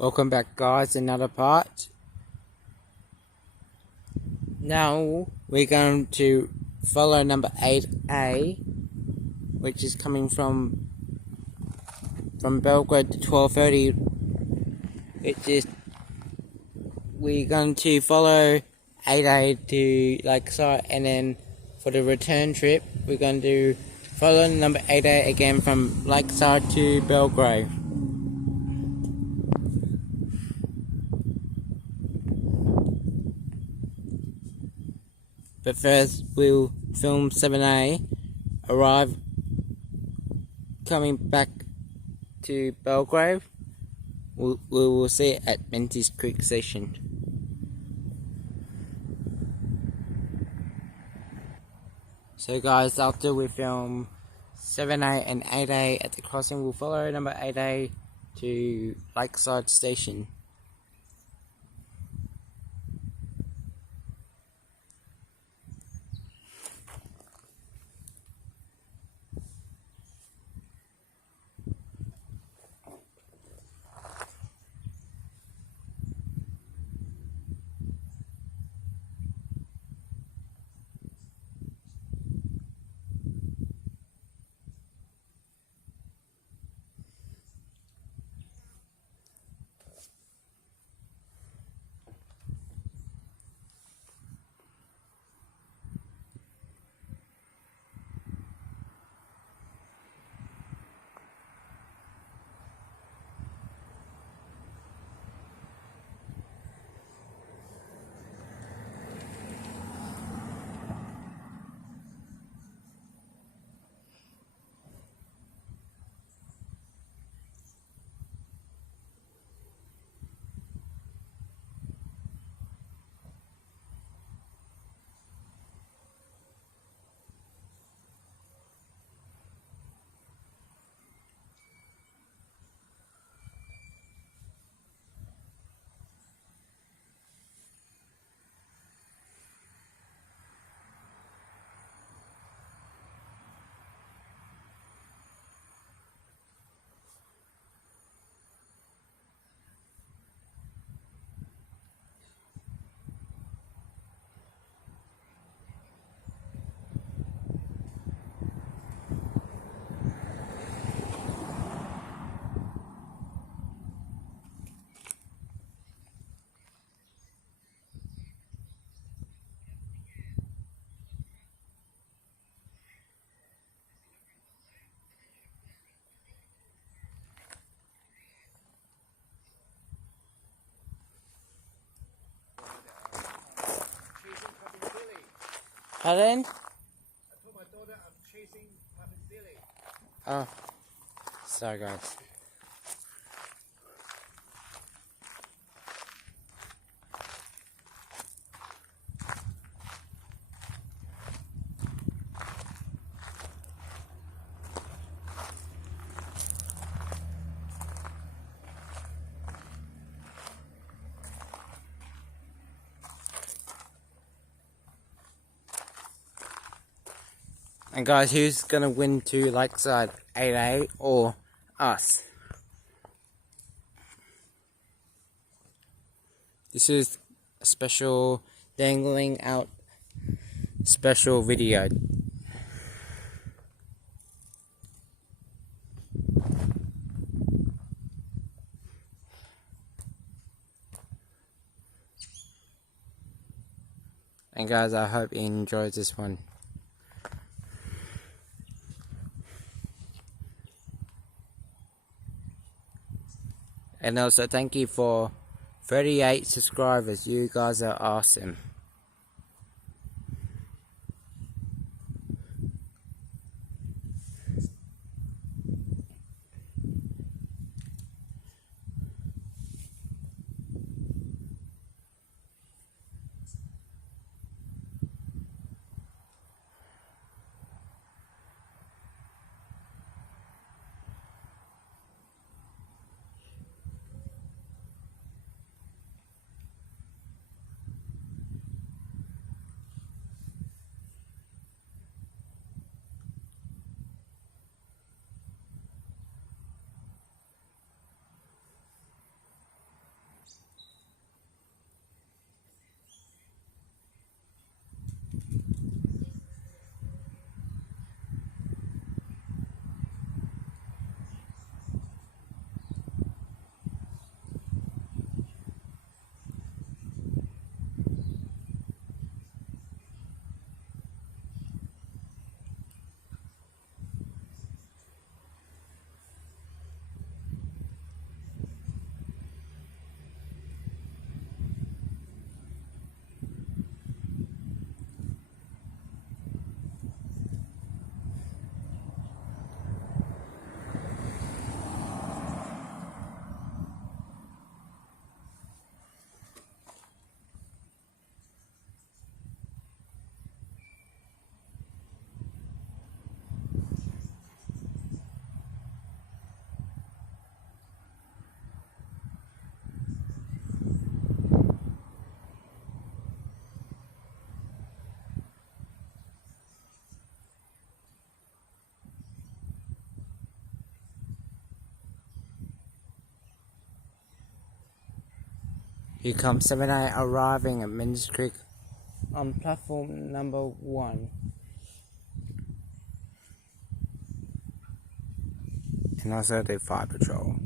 Welcome back, guys, another part. Now we're going to follow number 8A, which is coming from Belgrade to 1230, which is we're going to follow 8A to Lakeside, and then for the return trip we're going to follow number 8A again from Lakeside to Belgrade. But first we'll film 7A arrive coming back to Belgrave. We will see it at Menzies Creek Station. So guys, after we film 7A and 8A at the crossing, we'll follow number 8A to Lakeside Station. Helen? I told my daughter I'm chasing Puppet Billy. Oh, sorry guys. And guys, who's gonna win to Lakeside, 8A or us? This is a special dangling out special video. And guys, I hope you enjoyed this one. And also thank you for 38 subscribers. You guys are awesome. Here comes 7A arriving at Men's Creek on platform number 1. And also the fire patrol.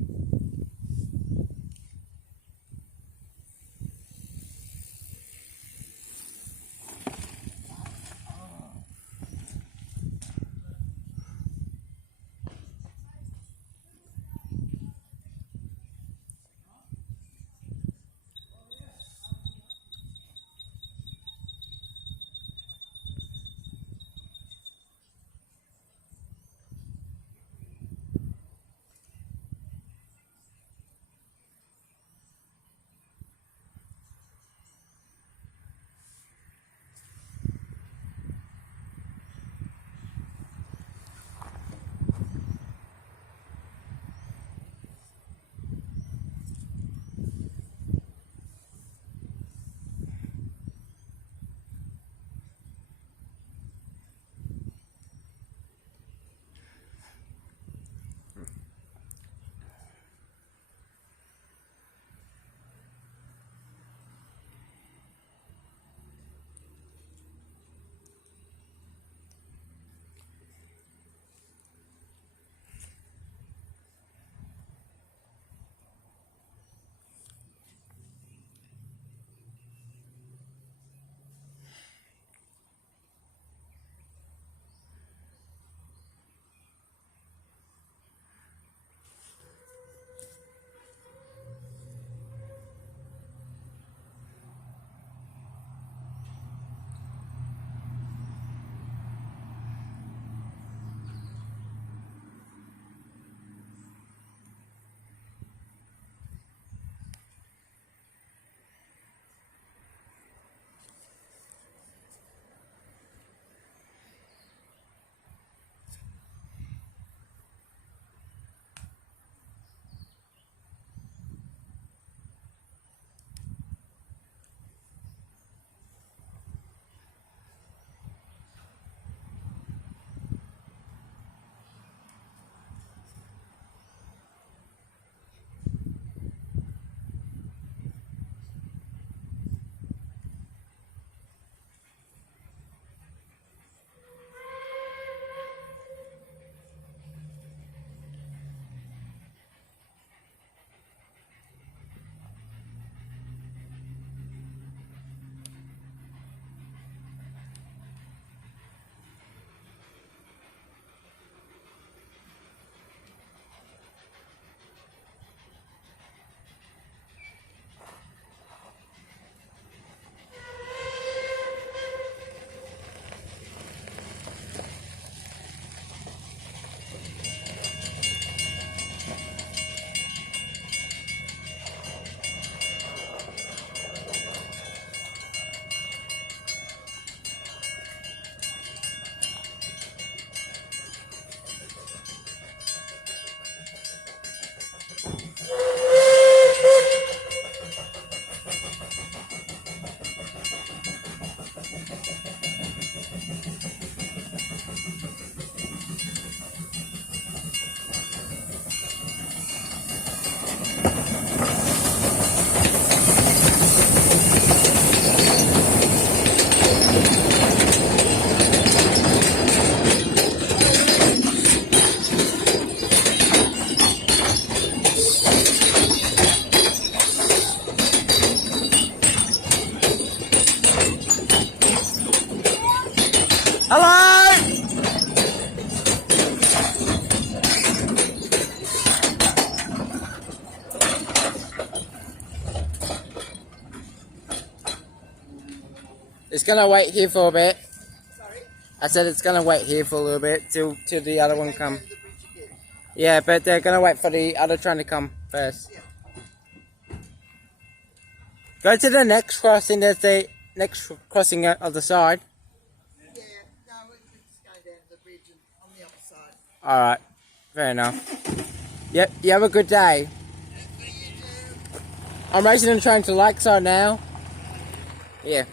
Hello! It's gonna wait here for a bit. Sorry? I said it's gonna wait here for a little bit till the other one come. Yeah, but they're gonna wait for the other train to come first. Go to the next crossing. There's the next crossing on the side. Yeah, no, we're just going down the bridge and on the other side. All right, fair enough. Yep, you have a good day. I'm racing the train to Lakeside now. Yeah.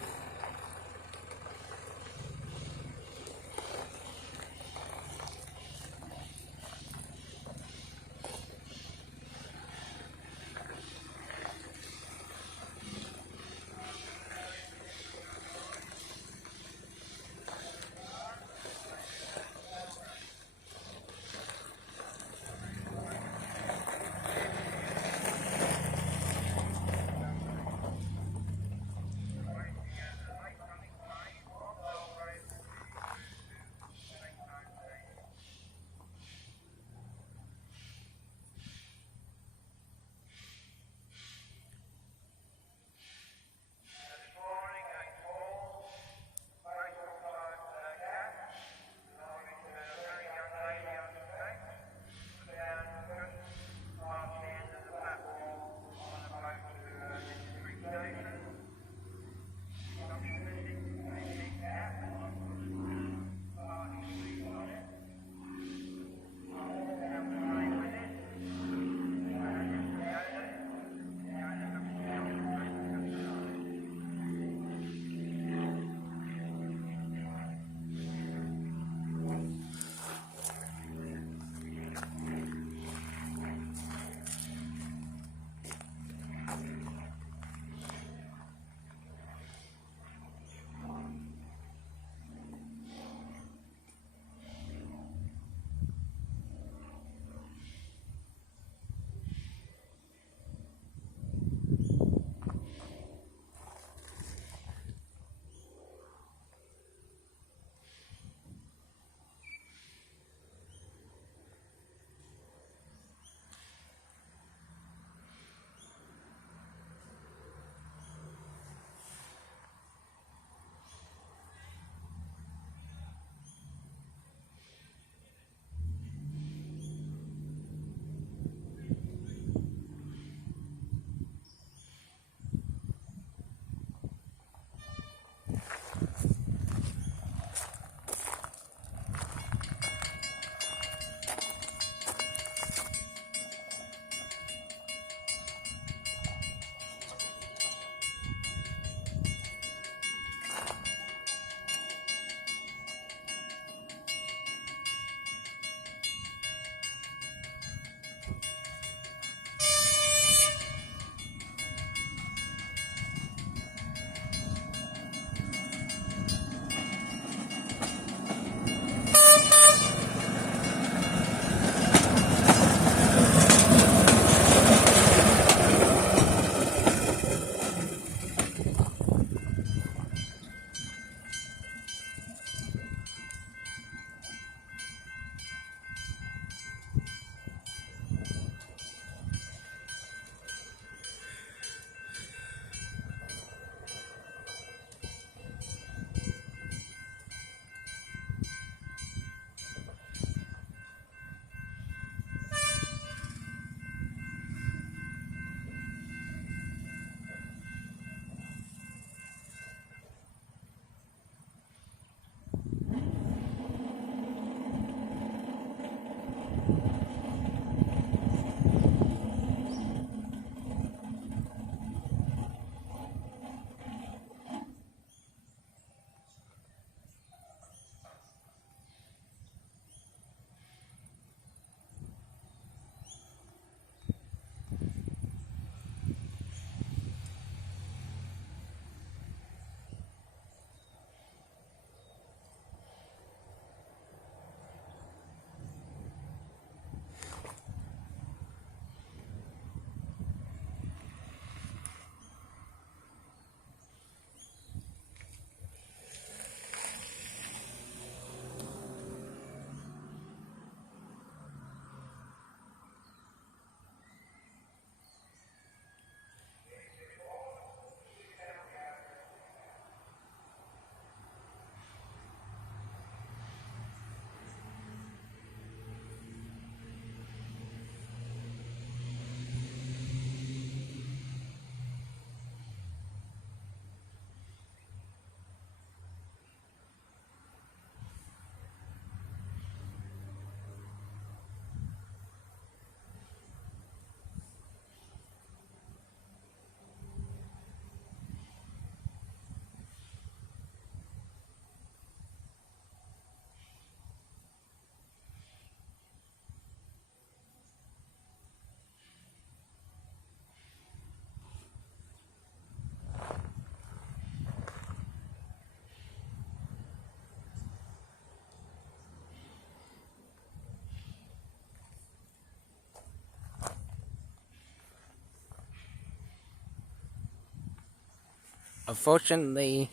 unfortunately,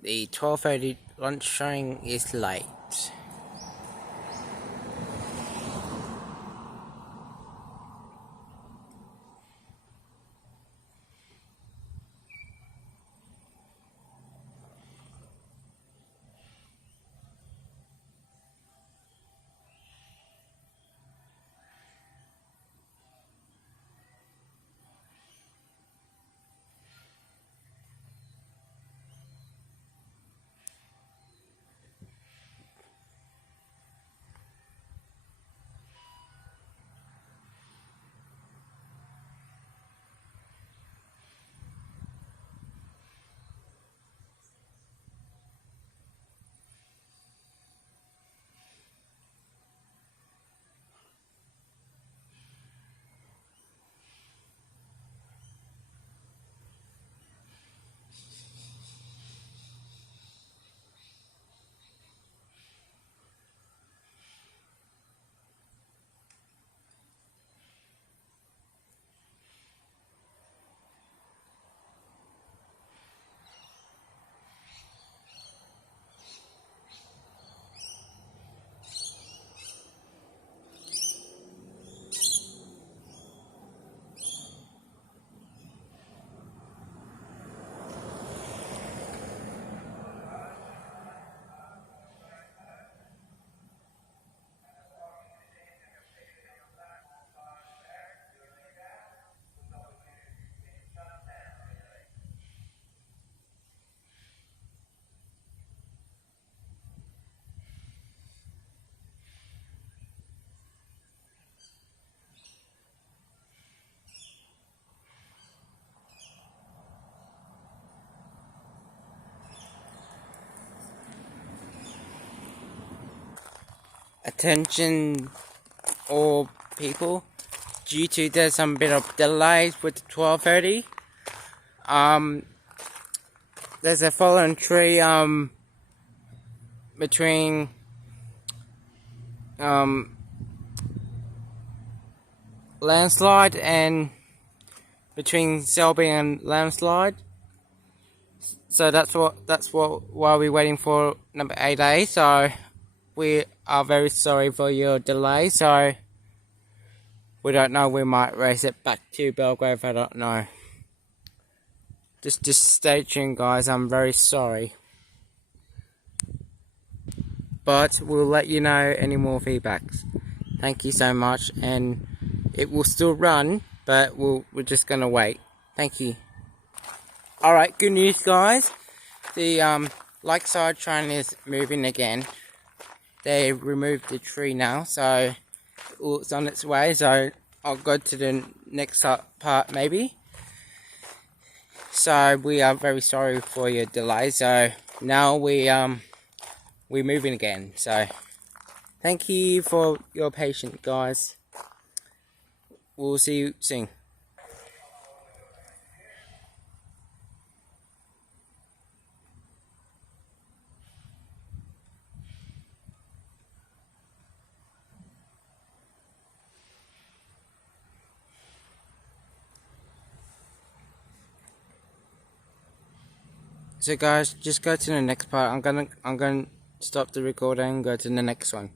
the 12:30 lunch train is late. Attention all people, due to there's some bit of delays with the 12:30. There's a fallen tree between landslide and between Selby and landslide. So that's what why we're waiting for number 8A. So we are very sorry for your delay. So we don't know. We might race it back to Belgrave. I don't know. Just stay tuned, guys. I'm very sorry. But we'll let you know any more feedbacks. Thank you so much, and it will still run, but we're just gonna wait. Thank you. Alright, good news, guys. The Lakeside train is moving again. They removed the tree now, so it's on its way. So I'll go to the next part maybe. So we are very sorry for your delay. So now we're moving again. So thank you for your patience, guys. We'll see you soon. So guys, just go to the next part. I'm gonna stop the recording and go to the next one.